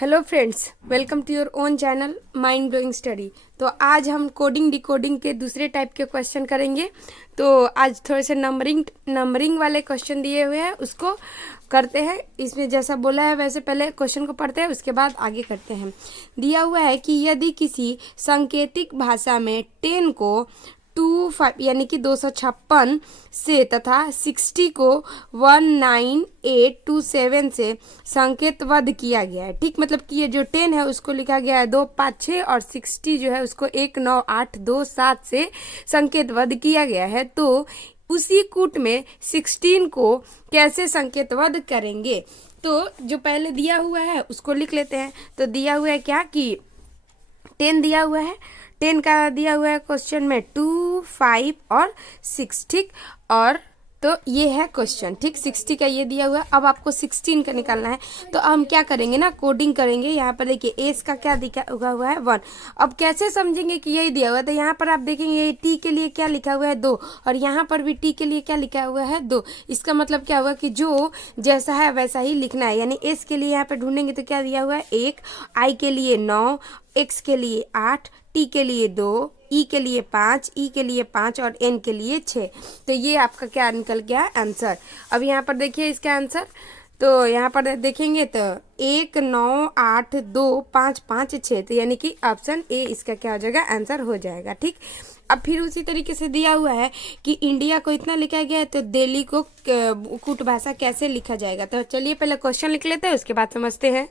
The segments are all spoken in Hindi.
Hello friends, welcome to your own channel mind blowing study. तो आज हम कोडिंग डिकोडिंग के दूसरे टाइप के क्वेश्चन करेंगे। तो आज थोड़े से नंबरिंग वाले क्वेश्चन दिए हुए हैं, उसको करते हैं। इसमें जैसा बोला है वैसे पहले क्वेश्चन को पढ़ते हैं, उसके बाद आगे करते हैं। दिया हुआ है कि यदि किसी सांकेतिक भाषा में 10 को 25 यानी कि 256 से तथा 60 को 19827 से संकेतबद्ध किया गया है। ठीक, मतलब कि ये जो 10 है उसको लिखा गया है 256 और 60 जो है उसको 19827 से संकेतबद्ध किया गया है। तो उसी कूट में 16 को कैसे संकेतबद्ध करेंगे? तो जो पहले दिया हुआ है उसको लिख लेते हैं। तो दिया हुआ है क्या कि 10 दिया हुआ है, 10 का दिया हुआ है क्वेश्चन में 2, 5 और 6। ठीक, और तो ये है क्वेश्चन। ठीक, 60 का ये दिया हुआ है। अब आपको 16 का निकालना है। तो हम क्या करेंगे ना, कोडिंग करेंगे। यहाँ पर देखिए एस का क्या दिखा हुआ है 1। अब कैसे समझेंगे कि यही दिया हुआ है? तो यहाँ पर आप देखेंगे टी के लिए क्या लिखा हुआ है 2, और यहाँ पर भी टी के लिए क्या लिखा हुआ है 2। इसका मतलब क्या हुआ कि जो जैसा है वैसा ही लिखना है। यानी एस के लिए यहाँ पर ढूंढेंगे तो क्या दिया हुआ है 1, आई के लिए 9, एक्स के लिए 8, टी के लिए 2, ई के लिए 5, ई के लिए 5 और एन के लिए 6। तो ये आपका क्या निकल गया आंसर। अब यहाँ पर देखिए इसका आंसर। तो यहाँ पर देखेंगे तो 1, 9, 8, 2, 5, 5, 6। तो यानी कि ऑप्शन ए इसका क्या हो जाएगा, आंसर हो जाएगा। ठीक, अब फिर उसी तरीके से दिया हुआ है कि इंडिया को इतना लिखा गया है, तो दिल्ली को कूट भाषा कैसे लिखा जाएगा? तो चलिए पहले क्वेश्चन लिख लेते हैं, उसके बाद समझते हैं।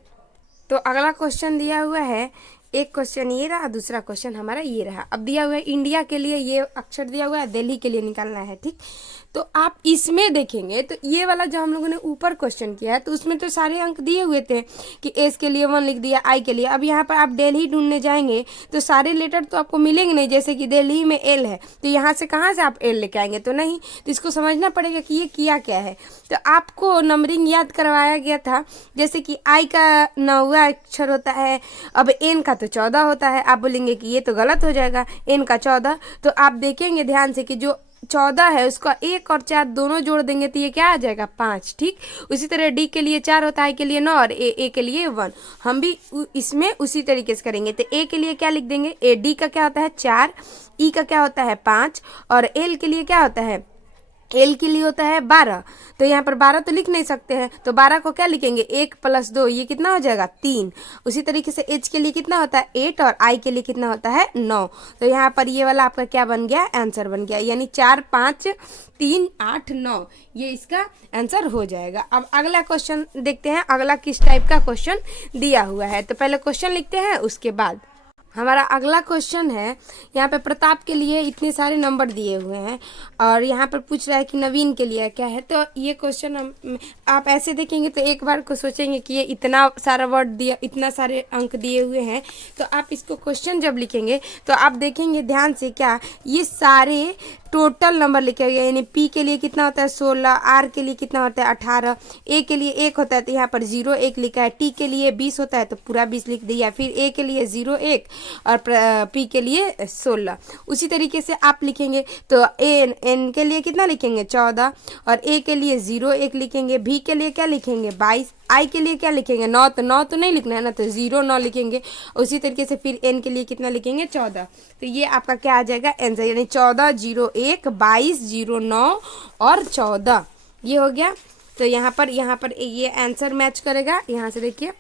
तो अगला क्वेश्चन दिया हुआ है, एक क्वेश्चन ये रहा, दूसरा क्वेश्चन हमारा ये रहा। अब दिया हुआ है इंडिया के लिए ये अक्षर दिया हुआ है, दिल्ली के लिए निकालना है। ठीक, तो आप इसमें देखेंगे तो ये वाला जो हम लोगों ने ऊपर क्वेश्चन किया है तो उसमें तो सारे अंक दिए हुए थे कि एस के लिए 1 लिख दिया, आई के लिए। अब यहाँ पर आप दिल्ली ढूंढने जाएंगे तो सारे लेटर तो आपको मिलेंगे नहीं। जैसे कि दिल्ली में एल है, तो यहाँ से कहाँ से आप एल लेके आएंगे? तो नहीं। तो इसको समझना पड़ेगा कि ये किया क्या है। तो आपको नंबरिंग याद करवाया गया था, जैसे कि आई का 9वां अक्षर होता है, अब एन का तो 14 होता है। आप बोलेंगे कि ये तो गलत हो जाएगा, एन का 14। तो आप देखेंगे ध्यान से कि जो 14 है उसका 1 और 4 दोनों जोड़ देंगे तो ये क्या आ जाएगा 5। ठीक, उसी तरह डी के लिए 4 होता है, आई के लिए 9 और ए के लिए 1। हम भी इसमें उसी तरीके से करेंगे। तो ए के लिए क्या लिख देंगे, ए डी का क्या होता है 4, ई का क्या होता है 5 और एल के लिए क्या होता है, एल के लिए होता है 12। तो यहाँ पर 12 तो लिख नहीं सकते हैं, तो 12 को क्या लिखेंगे 1 + 2, ये कितना हो जाएगा 3। उसी तरीके से एच के लिए कितना होता है 8 और आई के लिए कितना होता है 9। तो यहाँ पर ये वाला आपका क्या बन गया, आंसर बन गया। यानी 4, 5, 3, 8, 9 ये इसका आंसर हो जाएगा। अब अगला क्वेश्चन देखते हैं, अगला किस टाइप का क्वेश्चन दिया हुआ है। तो पहले क्वेश्चन लिखते हैं, उसके बाद हमारा अगला क्वेश्चन है। यहाँ पे प्रताप के लिए इतने सारे नंबर दिए हुए हैं और यहाँ पर पूछ रहा है कि नवीन के लिए क्या है। तो ये क्वेश्चन आप ऐसे देखेंगे तो एक बार को सोचेंगे कि ये इतना सारा वर्ड दिया, इतना सारे अंक दिए हुए हैं। तो आप इसको क्वेश्चन जब लिखेंगे तो आप देखेंगे ध्यान से, क्या ये सारे टोटल नंबर लिखे हुए हैं। यानी पी के लिए कितना होता है 16, आर के लिए कितना होता है 18, ए के लिए 1 होता है तो यहाँ पर 0 1 लिखा है, टी के लिए 20 होता है तो पूरा 20 लिख दिया, फिर ए के लिए 0 1 और पी के लिए 16। उसी तरीके से आप लिखेंगे तो एन के लिए कितना लिखेंगे 14 और ए के लिए 0 1 लिखेंगे, भी के लिए क्या लिखेंगे 22, आई के लिए क्या लिखेंगे 9, तो 9 तो नहीं लिखना है ना, तो 0 9 लिखेंगे। उसी तरीके से फिर एन के लिए कितना लिखेंगे 14। तो ये आपका क्या आ जाएगा आंसर, यानी 14 0 1 22 0 9 और 14 ये हो गया। तो यहाँ पर ये आंसर मैच करेगा। यहाँ से देखिए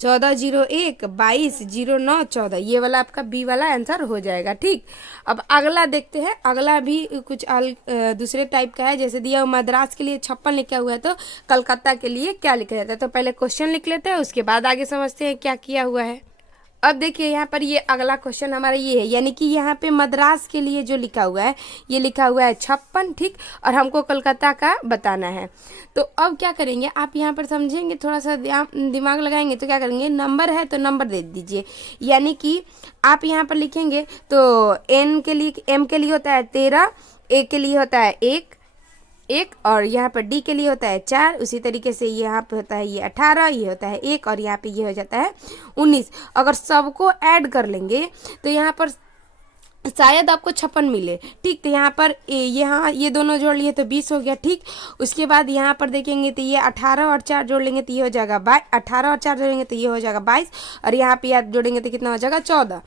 14 0 1 22 0 9 14 ये वाला आपका बी वाला आंसर हो जाएगा। ठीक, अब अगला देखते हैं। अगला भी कुछ दूसरे टाइप का है। जैसे दिया मद्रास के लिए 56 लिखा हुआ है, तो कलकत्ता के लिए क्या लिखा जाता है? तो पहले क्वेश्चन लिख लेते हैं, उसके बाद आगे समझते हैं क्या किया हुआ है। अब देखिए यहाँ पर ये अगला क्वेश्चन हमारा ये है, यानी कि यहाँ पे मद्रास के लिए जो लिखा हुआ है ये लिखा हुआ है 56। ठीक, और हमको कलकत्ता का बताना है। तो अब क्या करेंगे, आप यहाँ पर समझेंगे, थोड़ा सा दिमाग लगाएंगे तो क्या करेंगे, नंबर है तो नंबर दे दीजिए। यानी कि आप यहाँ पर लिखेंगे तो एन के लिए, एम के लिए होता है 13, ए के लिए होता है 1 और यहाँ पर डी के लिए होता है 4। उसी तरीके से यहाँ पे होता है ये 18, ये होता है 1 और यहाँ पे ये हो जाता है 19। अगर सबको ऐड कर लेंगे तो यहाँ पर शायद आपको 56 मिले। ठीक, तो यहाँ पर यहाँ ये दोनों जोड़ लिए तो 20 हो गया। ठीक, उसके बाद यहाँ पर देखेंगे तो ये 18 और 4 जोड़ लेंगे तो ये हो जाएगा 22, 18 और 4 जोड़ेंगे तो ये हो जाएगा 22, और यहाँ पे याद जोड़ेंगे तो कितना हो जाएगा 14।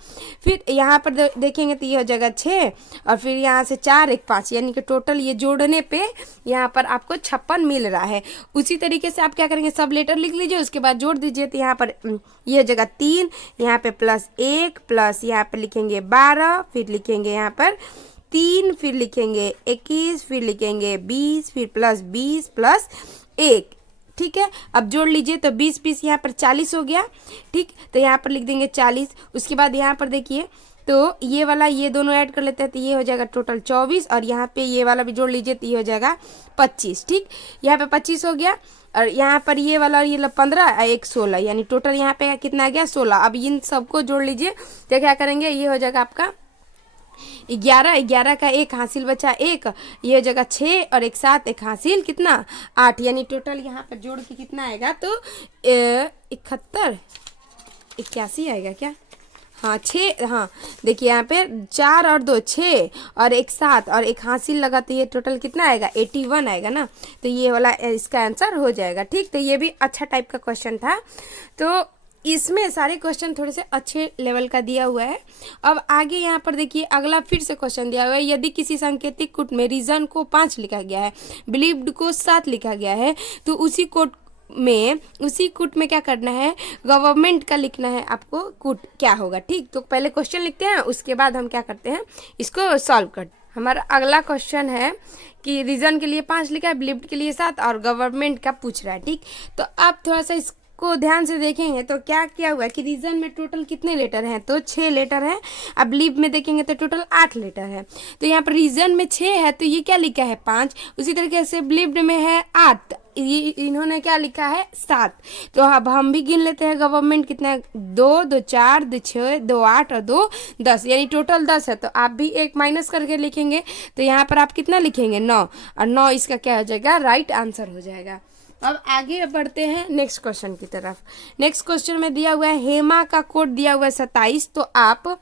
फिर यहाँ पर देखेंगे तो ये हो जाएगा 6, और फिर यहाँ से 4 1 5, यानी कि टोटल ये जोड़ने पे यहाँ पर आपको 56 मिल रहा है। उसी तरीके से आप क्या करेंगे, सब लेटर लिख लीजिए, उसके बाद जोड़ दीजिए। तो यहाँ पर ये हो जाएगा 3, यहाँ पे +1, प्लस यहाँ पे लिखेंगे 12, फिर लिखेंगे यहाँ पर 3, फिर लिखेंगे 21, फिर लिखेंगे 20, फिर +20 + 1। ठीक है, अब जोड़ लीजिए तो 20 20 यहाँ पर 40 हो गया। ठीक, तो यहाँ पर लिख देंगे 40। उसके बाद यहाँ पर देखिए तो ये वाला ये दोनों ऐड कर लेते हैं तो ये हो जाएगा टोटल 24, और यहाँ पे ये वाला भी जोड़ लीजिए तो ये हो जाएगा 25। ठीक, यहाँ पे 25 हो गया, और यहाँ पर ये वाला ये 15 और 1 16, यानी टोटल यहाँ पे कितना आ गया 16। अब इन सबको जोड़ लीजिए तो क्या करेंगे, ये हो जाएगा आपका 11, 11 का 1 हासिल बचा 1, ये हो जाएगा 6 और 1 7, 1 हासिल कितना 8, यानी टोटल यहाँ पर जोड़ के कितना आएगा तो 71 81 आएगा क्या, हाँ 6, हाँ देखिए यहाँ पे 4 और 2 6 और 1 7 और 1 हासिल लगा तो ये टोटल कितना आएगा 81 आएगा ना। तो ये वाला इसका आंसर हो जाएगा। ठीक, तो ये भी अच्छा टाइप का क्वेश्चन था। तो इसमें सारे क्वेश्चन थोड़े से अच्छे लेवल का दिया हुआ है। अब आगे यहाँ पर देखिए अगला फिर से क्वेश्चन दिया हुआ है, यदि किसी सांकेतिक कूट में रीजन को 5 लिखा गया है, बिलीव्ड को 7 लिखा गया है, तो उसी कूट में क्या करना है, गवर्नमेंट का लिखना है आपको, कूट क्या होगा। ठीक, तो पहले क्वेश्चन लिखते हैं, उसके बाद हम क्या करते हैं इसको सॉल्व करते हैं। हमारा अगला क्वेश्चन है कि रीजन के लिए 5 लिखा है, बिलीव्ड के लिए 7 और गवर्नमेंट का पूछ रहा है। ठीक, तो आप थोड़ा सा को ध्यान से देखेंगे तो क्या किया हुआ है कि रीजन में टोटल कितने लेटर हैं, तो 6 लेटर हैं। अब बिलीव में देखेंगे तो टोटल 8 लेटर है। तो यहाँ पर रीजन में 6 है तो ये क्या लिखा है 5, उसी तरीके से बिलीव्ड में है 8, ये इन्होंने क्या लिखा है 7। तो अब हम भी गिन लेते हैं गवर्नमेंट कितना है, 2 2 4 2 6 2 8 और 2 10, यानी टोटल 10 है। तो आप भी एक माइनस करके लिखेंगे तो यहाँ पर आप कितना लिखेंगे 9, और 9 इसका क्या हो जाएगा राइट आंसर हो जाएगा। अब आगे बढ़ते हैं नेक्स्ट क्वेश्चन की तरफ। नेक्स्ट क्वेश्चन में दिया हुआ है हेमा का कोड दिया हुआ है 27, तो आप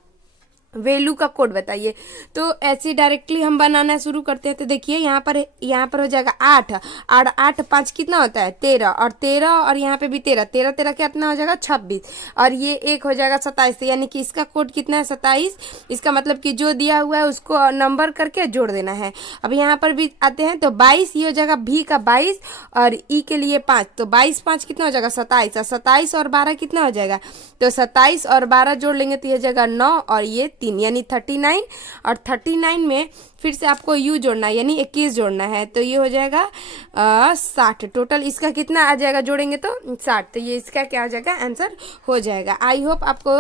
वैल्यू का कोड बताइए। तो ऐसे डायरेक्टली हम बनाना शुरू करते हैं। तो देखिए यहाँ पर हो जाएगा 8 और 8 5 कितना होता है 13, और 13 और यहाँ पे भी 13 13 13 कितना हो जाएगा 26, और ये एक हो जाएगा 27, यानी कि इसका कोड कितना है 27। इसका मतलब कि जो दिया हुआ है उसको नंबर करके जोड़ देना है। अब यहाँ पर भी आते हैं तो 22, ये हो जाएगा भी का 22 और ई के लिए 5, तो 22 5 कितना हो जाएगा 27, और 27 और 12 कितना हो जाएगा, तो 27 और 12 जोड़ लेंगे तो ये हो जाएगा 9 और ये 3, यानी 39, और 39 में फिर से आपको यू जोड़ना है यानी 21 जोड़ना है, तो ये हो जाएगा 60। टोटल इसका कितना आ जाएगा जोड़ेंगे तो 60, तो ये इसका क्या हो जाएगा आंसर हो जाएगा। आई होप आपको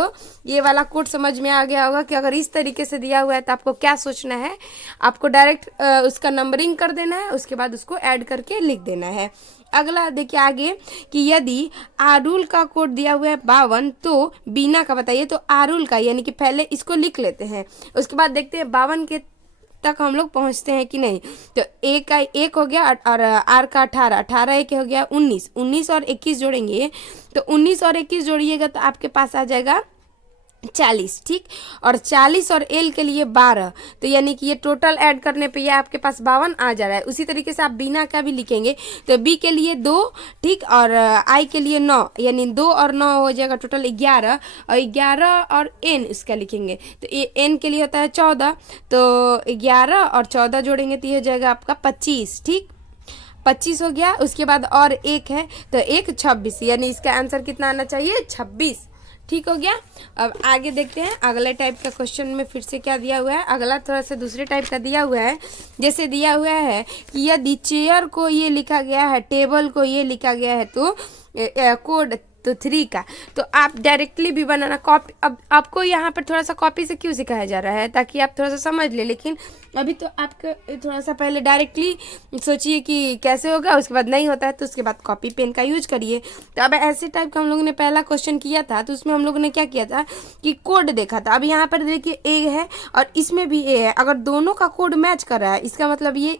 ये वाला कोड समझ में आ गया होगा कि अगर इस तरीके से दिया हुआ है तो आपको क्या सोचना है, आपको डायरेक्ट उसका नंबरिंग कर देना है, उसके बाद उसको ऐड करके लिख देना है। अगला देखिए आगे कि यदि आरुल का कोड दिया हुआ है 52, तो बीना का बताइए। तो आरुल का यानी कि पहले इसको लिख लेते हैं, उसके बाद देखते हैं 52 के तक हम लोग पहुंचते हैं कि नहीं। तो ए का 1 हो गया और आर का 18, 18 एक हो गया 19, 19 और 21 जोड़ेंगे तो 19 और 21 जोड़िएगा तो आपके पास आ जाएगा 40। ठीक, और 40 और एल के लिए 12, तो यानी कि ये टोटल ऐड करने पे ये आपके पास 52 आ जा रहा है। उसी तरीके से आप बीना का भी लिखेंगे तो बी के लिए 2, ठीक, और आई के लिए 9, यानी 2 और 9 हो जाएगा टोटल 11, और 11 और एन इसका लिखेंगे तो एन के लिए होता है 14, तो 11 और 14 जोड़ेंगे तो ये हो जाएगा आपका 25। ठीक, 25 हो गया। उसके बाद और एक है तो 1 26, यानी इसका आंसर कितना आना चाहिए 26। ठीक हो गया। अब आगे देखते हैं अगले टाइप का क्वेश्चन में फिर से क्या दिया हुआ है। अगला थोड़ा सा दूसरे टाइप का दिया हुआ है, जैसे दिया हुआ है कि यदि चेयर को ये लिखा गया है, टेबल को ये लिखा गया है, तो कोड तो 3 का, तो आप डायरेक्टली भी बनाना। कॉपी अब आपको यहाँ पर थोड़ा सा कॉपी से क्यों सिखाया जा रहा है, ताकि आप थोड़ा सा समझ ले, लेकिन अभी तो आपका थोड़ा सा पहले डायरेक्टली सोचिए कि कैसे होगा, उसके बाद नहीं होता है तो उसके बाद कॉपी पेन का यूज करिए। तो अब ऐसे टाइप का हम लोगों ने पहला क्वेश्चन किया था, तो उसमें हम लोगों ने क्या किया था कि कोड देखा था। अब यहाँ पर देखिए ए है और इसमें भी ए है, अगर दोनों का कोड मैच कर रहा है इसका मतलब ये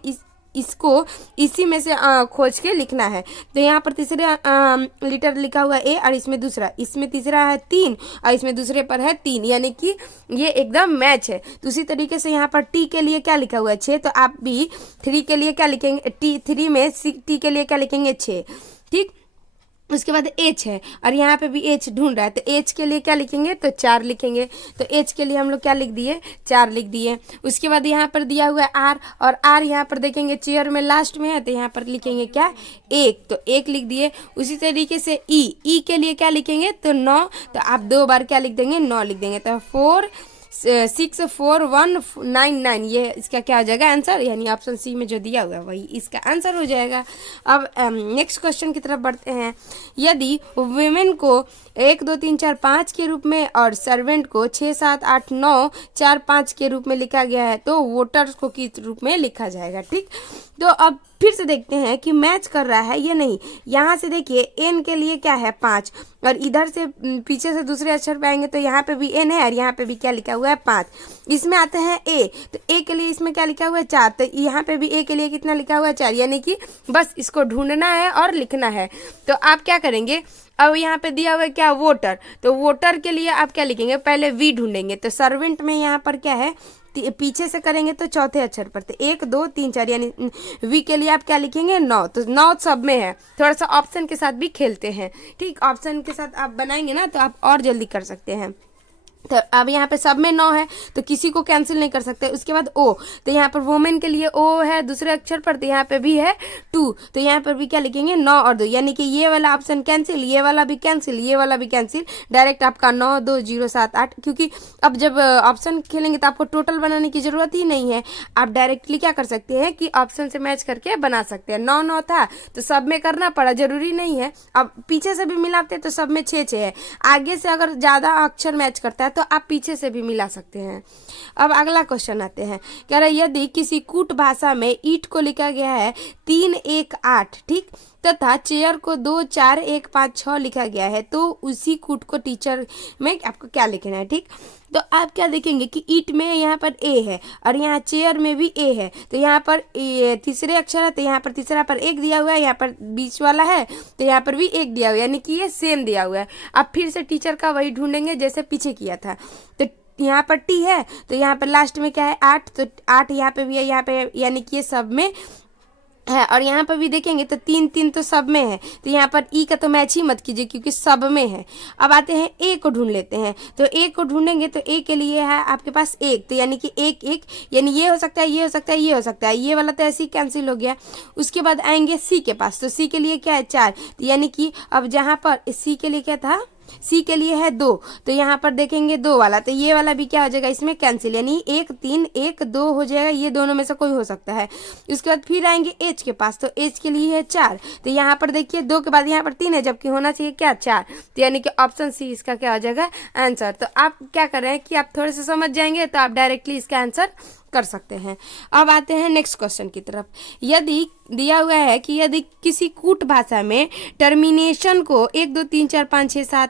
इसको इसी में से खोज के लिखना है। तो यहाँ पर तीसरे लीटर लिखा हुआ ए और इसमें दूसरा, इसमें तीसरा है 3 और इसमें दूसरे पर है 3, यानी कि ये एकदम मैच है। तो उसी तरीके से यहाँ पर टी के लिए क्या लिखा हुआ है 6, तो आप भी 3 के लिए क्या लिखेंगे, टी में टी के लिए क्या लिखेंगे 6, ठीक। उसके बाद एच है और यहाँ पे भी एच ढूंढ रहा है, तो एच के लिए क्या लिखेंगे, तो 4 लिखेंगे। तो एच के लिए हम लोग क्या लिख दिए, 4 लिख दिए। उसके बाद यहाँ पर दिया हुआ है आर, और आर यहाँ पर देखेंगे चेयर में लास्ट में है, तो यहाँ पर लिखेंगे क्या 1, तो 1 लिख दिए। उसी तरीके से ई के लिए क्या लिखेंगे, तो 9, तो आप 2 बार क्या लिख देंगे, 9 लिख देंगे। तो 46199, ये इसका क्या हो जाएगा आंसर, यानी ऑप्शन सी में जो दिया हुआ है वही इसका आंसर हो जाएगा। अब नेक्स्ट क्वेश्चन की तरफ बढ़ते हैं। यदि वुमेन को 1 2 3 4 5 के रूप में और सर्वेंट को 6 7 8 9 4 5 के रूप में लिखा गया है, तो वोटर्स को किस रूप में लिखा जाएगा, ठीक। तो अब फिर से देखते हैं कि मैच कर रहा है या नहीं। यहाँ से देखिए एन के लिए क्या है 5, और इधर से पीछे से दूसरे अक्षर पे आएंगे तो यहाँ पे भी एन है और यहाँ पे भी क्या लिखा हुआ है 5। इसमें आते हैं ए, तो ए के लिए इसमें क्या लिखा हुआ है 4, तो यहाँ पे भी ए के लिए कितना लिखा हुआ है 4, यानी कि बस इसको ढूंढना है और लिखना है। तो आप क्या करेंगे, अब यहाँ पे दिया हुआ है क्या वोटर, तो वोटर के लिए आप क्या लिखेंगे, पहले वी ढूंढेंगे। तो सर्वेंट में यहाँ पर क्या है, पीछे से करेंगे तो चौथे अक्षर पर, तो 1 2 3 4, यानी वी के लिए आप क्या लिखेंगे 9, तो 9 सब में है। थोड़ा सा ऑप्शन के साथ भी खेलते हैं, ठीक। ऑप्शन के साथ आप बनाएंगे ना तो आप और जल्दी कर सकते हैं। तो अब यहाँ पे सब में 9 है, तो किसी को कैंसिल नहीं कर सकते। उसके बाद ओ, तो यहाँ पर वुमेन के लिए ओ है दूसरे अक्षर पर, तो यहाँ पे भी है 2, तो यहाँ पर भी क्या लिखेंगे 9 और 2, यानी कि ये वाला ऑप्शन कैंसिल, ये वाला भी कैंसिल, ये वाला भी कैंसिल, डायरेक्ट आपका 9 2 0 7 8। क्योंकि अब जब ऑप्शन खेलेंगे तो आपको टोटल बनाने की जरूरत ही नहीं है, आप डायरेक्टली क्या कर सकते हैं कि ऑप्शन से मैच करके बना सकते हैं। 9 9 था तो सब में करना पड़ा, जरूरी नहीं है। अब पीछे से भी मिलाते तो सब में 6 6 है, आगे से अगर ज़्यादा अक्षर मैच करता है तो आप पीछे से भी मिला सकते हैं। अब अगला क्वेश्चन आते हैं, कह रहा है यदि किसी कूट भाषा में ईट को लिखा गया है 3 1 8, ठीक, तथा चेयर को 2 4 1 5 6 लिखा गया है, तो उसी कूट को टीचर में आपको क्या लिखना है, ठीक। तो आप क्या देखेंगे कि ईट में यहाँ पर ए है और यहाँ चेयर में भी ए है, तो यहाँ पर तीसरे अक्षर है, तो यहाँ पर तीसरा पर 1 दिया हुआ है, यहाँ पर बीच वाला है तो यहाँ पर भी 1 दिया हुआ है, यानी कि ये सेम दिया हुआ है। अब फिर से टीचर का वही ढूंढेंगे जैसे पीछे किया था। तो यहाँ पर टी है, तो यहाँ पर लास्ट में क्या है 8, तो 8 यहाँ पे भी है, यहाँ पे, यानी कि ये सब में है। और यहाँ पर भी देखेंगे तो 3 3 तो सब में है, तो यहाँ पर ई का तो मैच ही मत कीजिए क्योंकि सब में है। अब आते हैं ए को ढूंढ लेते हैं, तो ए को ढूंढेंगे तो ए के लिए है आपके पास 1, तो यानी कि 1 1, यानी ये हो सकता है, ये हो सकता है, ये हो सकता है, ये वाला तो ऐसे ही कैंसिल हो गया। उसके बाद आएंगे सी के पास, तो सी के लिए क्या है 4, तो यानी कि अब जहाँ पर सी के लिए क्या था, सी के लिए है 2, तो यहाँ पर देखेंगे 2 वाला, तो ये वाला भी क्या हो जाएगा इसमें कैंसिल, यानी 1 3 1 2 हो जाएगा, ये दोनों में से कोई हो सकता है। उसके बाद फिर आएंगे एच के पास, तो एच के लिए है 4, तो यहाँ पर देखिए 2 के बाद यहाँ पर 3 है, जबकि होना चाहिए क्या 4, तो यानी कि ऑप्शन सी इसका क्या हो जाएगा आंसर। तो आप क्या कर रहे हैं कि आप थोड़े से समझ जाएंगे तो आप डायरेक्टली इसका आंसर कर सकते हैं। अब आते हैं नेक्स्ट क्वेश्चन की तरफ। यदि दिया हुआ है कि यदि किसी कूट भाषा में टर्मिनेशन को 1 2 3 4 5 6 7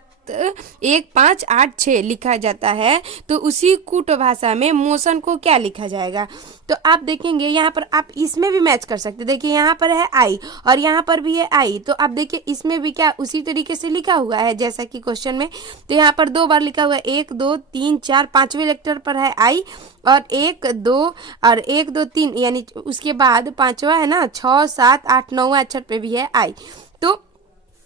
1 5 8 6 लिखा जाता है, तो उसी कूट भाषा में मोशन को क्या लिखा जाएगा। तो आप देखेंगे यहाँ पर आप इसमें भी मैच कर सकते हैं। देखिए यहाँ पर है आई और यहाँ पर भी है आई, तो आप देखिए इसमें भी क्या उसी तरीके से लिखा हुआ है जैसा कि क्वेश्चन में। तो यहाँ पर 2 बार लिखा हुआ है 1 2 3 4, 5वें लेटर पर है आई, और 1 2 और 1 2 3, यानी उसके बाद 5वां है ना 6 7 8 9वां अक्षर पे भी है आई। तो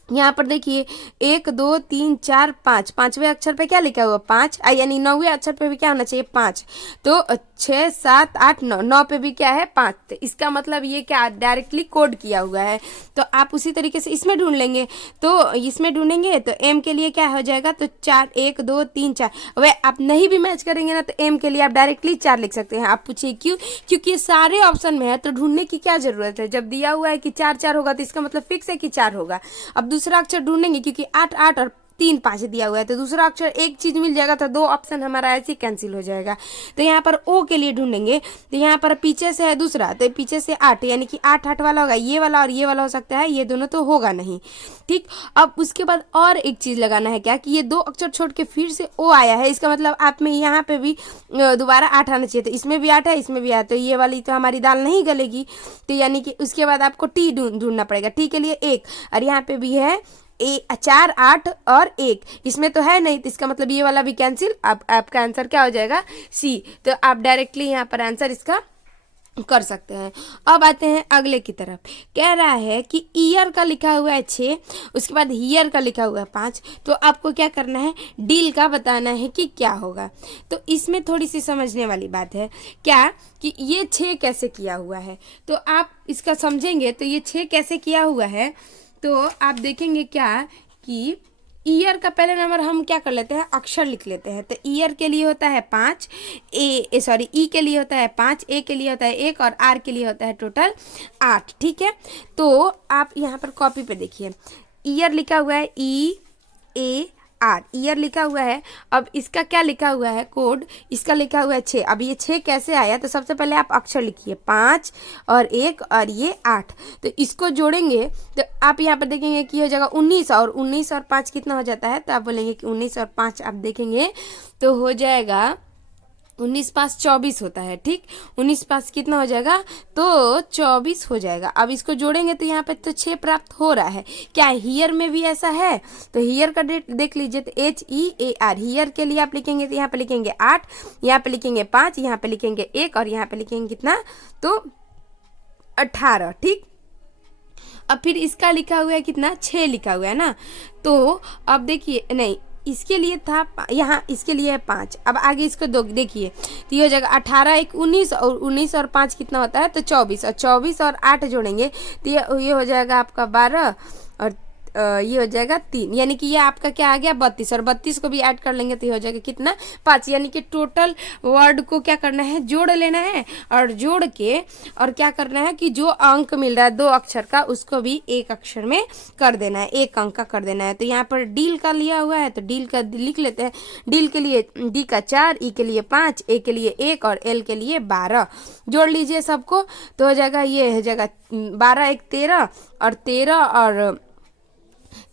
यहाँ पर देखिए 1 2 3 4 5, 5वें अक्षर पे क्या लिखा हुआ 5, यानी 9वें अक्षर पे भी क्या होना चाहिए 5, तो 6 7 8 9, 9 पे भी क्या है 5, तो इसका मतलब ये क्या डायरेक्टली कोड किया हुआ है। तो आप उसी तरीके से इसमें ढूंढ लेंगे, तो इसमें ढूंढेंगे तो एम के लिए क्या हो जाएगा, तो 4 1 2 3 4। वह आप नहीं भी मैच करेंगे ना तो एम के लिए आप डायरेक्टली 4 लिख सकते हैं। आप पूछिए क्यों, क्योंकि सारे ऑप्शन में है तो ढूंढने की क्या जरूरत है। जब दिया हुआ है कि 4 4 होगा तो इसका मतलब फिक्स है कि 4 होगा। अब दूसरा अक्षर ढूंढेंगे क्योंकि 8 8 और 3 5 दिया हुआ है, तो दूसरा अक्षर एक चीज मिल जाएगा, तो 2 ऑप्शन हमारा ऐसे कैंसिल हो जाएगा। तो यहाँ पर ओ के लिए ढूंढेंगे, तो यहाँ पर पीछे से है दूसरा, तो पीछे से 8 यानी कि 8 8 वाला होगा, ये वाला और ये वाला हो सकता है, ये दोनों तो होगा नहीं। ठीक, अब उसके बाद और एक चीज लगाना है, क्या कि ये 2 अक्षर छोड़ के फिर से ओ आया है, इसका मतलब आप में यहाँ पे भी दोबारा 8 आना चाहिए, तो इसमें भी 8 है, इसमें भी 8, तो ये वाली तो हमारी दाल नहीं गलेगी। तो यानी कि उसके बाद आपको टी ढूंढना पड़ेगा, टी के लिए 1, और यहाँ पे भी है 4 8 और 1, इसमें तो है नहीं, तो इसका मतलब ये वाला भी कैंसिल। अब आपका आंसर क्या हो जाएगा, सी। तो आप डायरेक्टली यहाँ पर आंसर इसका कर सकते हैं। अब आते हैं अगले की तरफ, कह रहा है कि ईयर का लिखा हुआ है 6, उसके बाद हीयर का लिखा हुआ है 5, तो आपको क्या करना है, डील का बताना है कि क्या होगा। तो इसमें थोड़ी सी समझने वाली बात है, क्या कि ये 6 कैसे किया हुआ है, तो आप इसका समझेंगे। तो ये 6 कैसे किया हुआ है, तो आप देखेंगे क्या कि ईयर का पहले नंबर हम क्या कर लेते हैं, अक्षर लिख लेते हैं। तो ईयर के लिए होता है 5, ई के लिए होता है 5, ए के लिए होता है 1 और आर के लिए होता है टोटल 8। ठीक है, तो आप यहाँ पर कॉपी पे देखिए, ईयर लिखा हुआ है EAR, ईयर लिखा हुआ है। अब इसका क्या लिखा हुआ है कोड, इसका लिखा हुआ है 6। अब ये 6 कैसे आया, तो सबसे पहले आप अक्षर लिखिए 5 और 1 और ये 8, तो इसको जोड़ेंगे तो आप यहाँ पर देखेंगे कि हो जाएगा 19, और 19 और 5 कितना हो जाता है, तो आप बोलेंगे कि 19 और 5 आप देखेंगे तो हो जाएगा 19 5 24 होता है। ठीक, 19 5 कितना हो जाएगा, तो 24 हो जाएगा। अब इसको जोड़ेंगे तो यहाँ पे तो 6 प्राप्त हो रहा है। क्या हियर में भी ऐसा है, तो हियर का डेट देख लीजिए, तो HEAR, हियर के लिए आप लिखेंगे तो यहाँ पे लिखेंगे 8, यहाँ पे लिखेंगे 5, यहाँ पे लिखेंगे 1 और यहाँ पे लिखेंगे कितना, तो 18। ठीक, अब फिर इसका लिखा हुआ है कितना, 6 लिखा हुआ है ना, तो अब देखिए, नहीं इसके लिए था यहाँ, इसके लिए है 5। अब आगे इसको दो देखिए, तो ये हो जाएगा 18 1 19, और 19 और 5 कितना होता है, तो 24, और 24 और 8 जोड़ेंगे तो ये हो जाएगा आपका 12, और ये हो जाएगा 3, यानी कि ये आपका क्या आ गया 32, और 32 को भी ऐड कर लेंगे तो ये हो जाएगा कितना 5। यानी कि टोटल वर्ड को क्या करना है, जोड़ लेना है, और जोड़ के और क्या करना है कि जो अंक मिल रहा है 2 अक्षर का, उसको भी 1 अक्षर में कर देना है, 1 अंक का कर देना है। तो यहाँ पर डील का लिया हुआ है, तो डील का लिख लेते हैं। डील के लिए डी का 4, ई के लिए 5, ए के लिए 1 और एल के लिए 12, जोड़ लीजिए सबको, तो हो जाएगा, ये हो जाएगा 12 1 13, और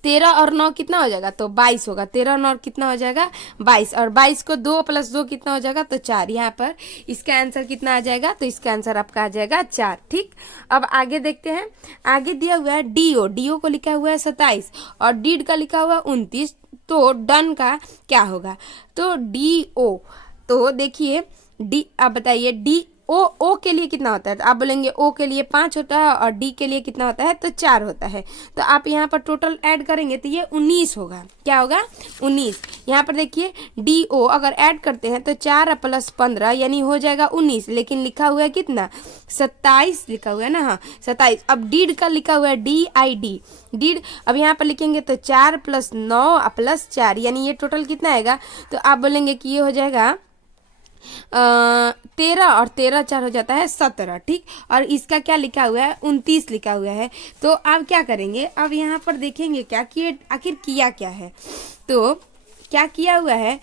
13 और 9 कितना हो जाएगा, तो 22 होगा। 13 और 9 कितना हो जाएगा 22, और 22 को 2 + 2 कितना हो जाएगा, तो 4। यहाँ पर इसका आंसर कितना आ जाएगा, तो इसका आंसर आपका आ जाएगा 4। ठीक, अब आगे देखते हैं। आगे दिया हुआ है डीओ को लिखा हुआ है 27, और डीड का लिखा हुआ है 29, तो डन का क्या होगा, तो DO, तो देखिए डी, आप बताइए ओ के लिए कितना होता है, तो आप बोलेंगे ओ के लिए 5 होता है, और डी के लिए कितना होता है, तो 4 होता है। तो आप यहाँ पर टोटल ऐड करेंगे तो ये 19 होगा। क्या होगा, 19। यहाँ पर देखिए DO अगर ऐड करते हैं तो 4 + 15 यानी हो जाएगा 19, लेकिन लिखा हुआ है कितना, 27 लिखा हुआ है ना, हाँ 27। अब डीड का लिखा हुआ है DID, डीड, अब यहाँ पर लिखेंगे तो 4 + 9 + 4 यानी ये टोटल कितना आएगा, तो आप बोलेंगे कि ये हो जाएगा 13, और 13 4 हो जाता है 17। ठीक, और इसका क्या लिखा हुआ है, 29 लिखा हुआ है। तो आप क्या करेंगे, अब यहाँ पर देखेंगे क्या कि आखिर किया क्या है, तो क्या किया हुआ है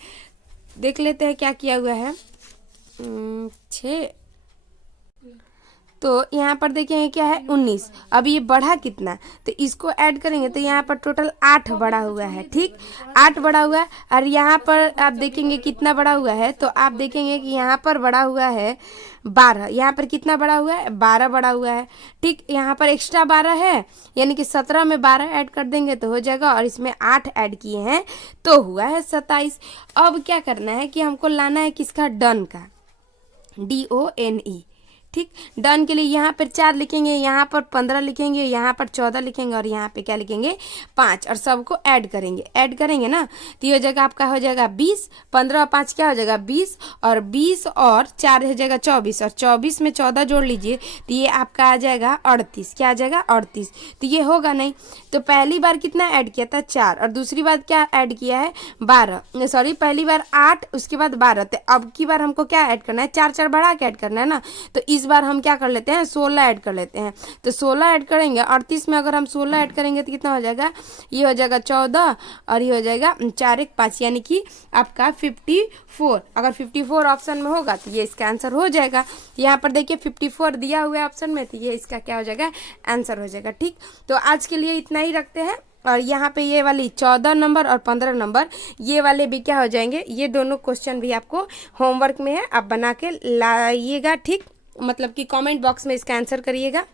देख लेते हैं, क्या किया हुआ है 6, तो यहाँ पर देखेंगे क्या है 19। अब ये बढ़ा कितना, तो इसको ऐड करेंगे तो यहाँ पर टोटल 8 बढ़ा हुआ है। ठीक, 8 बढ़ा हुआ है, और यहाँ पर आप देखेंगे कितना बढ़ा हुआ है, तो आप देखेंगे कि यहाँ पर बढ़ा हुआ है 12, यहाँ पर कितना बढ़ा हुआ है 12 बढ़ा हुआ है। ठीक, यहाँ पर एक्स्ट्रा 12 है, यानी कि 17 में 12 ऐड कर देंगे तो हो जाएगा, और इसमें 8 ऐड किए हैं तो हुआ है 27। अब क्या करना है कि हमको लाना है किसका, डन का, DONE। ठीक, डन के लिए यहाँ पर 4 लिखेंगे, यहाँ पर 15 लिखेंगे, यहाँ पर 14 लिखेंगे, और यहाँ पे क्या लिखेंगे 5, और सबको ऐड करेंगे ना, तो ये हो जाएगा आपका हो जाएगा 20, 15 और 5 क्या हो जाएगा 20, और 20 और 4 हो जाएगा 24, और 24 में 14 जोड़ लीजिए तो ये आपका आ जाएगा 38। क्या आ जाएगा 38, तो ये होगा नहीं। तो पहली बार कितना ऐड किया था 4, और दूसरी बार क्या ऐड किया है 12, सॉरी पहली बार 8 उसके बाद 12, तो अब की बार हमको क्या ऐड करना है 4 4 बढ़ा के ऐड करना है ना, तो इस बार हम क्या कर लेते हैं, 16 ऐड कर लेते हैं। तो 16 ऐड करेंगे, 38 में अगर हम 16 ऐड करेंगे तो कितना हो जाएगा, ये हो जाएगा 14 और ये हो जाएगा 4 1 5, यानी कि आपका 54। अगर 54 ऑप्शन में होगा तो ये इसका आंसर हो जाएगा। यहाँ पर देखिए 54 दिया हुआ है ऑप्शन में, तो ये इसका क्या हो जाएगा, आंसर हो जाएगा। ठीक, तो आज के लिए इतना ही रखते हैं। और यहाँ पे ये वाली 14 नंबर और 15 नंबर ये वाले भी क्या हो जाएंगे, ये दोनों क्वेश्चन भी आपको होमवर्क में है, आप बना के लाइएगा। ठीक, मतलब कि कमेंट बॉक्स में इसका आंसर करिएगा।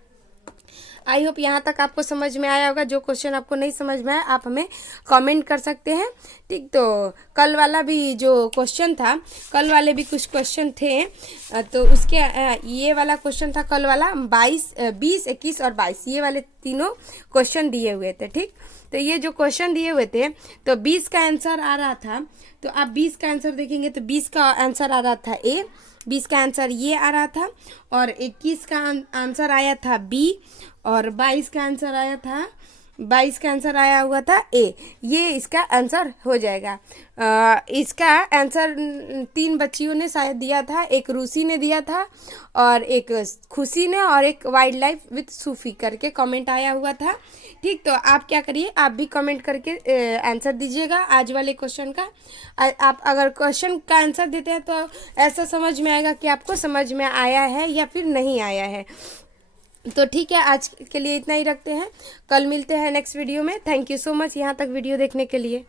आई होप यहाँ तक आपको समझ में आया होगा। जो क्वेश्चन आपको नहीं समझ में आया आप हमें कमेंट कर सकते हैं। ठीक, तो कल वाला भी जो क्वेश्चन था, कल वाले भी कुछ क्वेश्चन थे, तो उसके ये वाला क्वेश्चन था कल वाला 22, 20, 21 और 22, ये वाले तीनों क्वेश्चन दिए हुए थे। ठीक, तो ये जो क्वेश्चन दिए हुए थे, तो 20 का आंसर आ रहा था, तो आप 20 का आंसर देखेंगे तो 20 का आंसर आ रहा था ए, 20 का आंसर ये आ रहा था, और 21 का आंसर आया था बी, और 22 का आंसर आया था, 22 का आंसर आया हुआ था ए। ये इसका आंसर हो जाएगा। इसका आंसर 3 बच्चियों ने शायद दिया था, एक रूसी ने दिया था और एक खुशी ने और एक वाइल्ड लाइफ विथ सूफी करके कमेंट आया हुआ था। ठीक, तो आप क्या करिए, आप भी कमेंट करके आंसर दीजिएगा आज वाले क्वेश्चन का। आप अगर क्वेश्चन का आंसर देते हैं तो ऐसा समझ में आएगा कि आपको समझ में आया है या फिर नहीं आया है। तो ठीक है, आज के लिए इतना ही रखते हैं, कल मिलते हैं नेक्स्ट वीडियो में। थैंक यू सो मच यहाँ तक वीडियो देखने के लिए।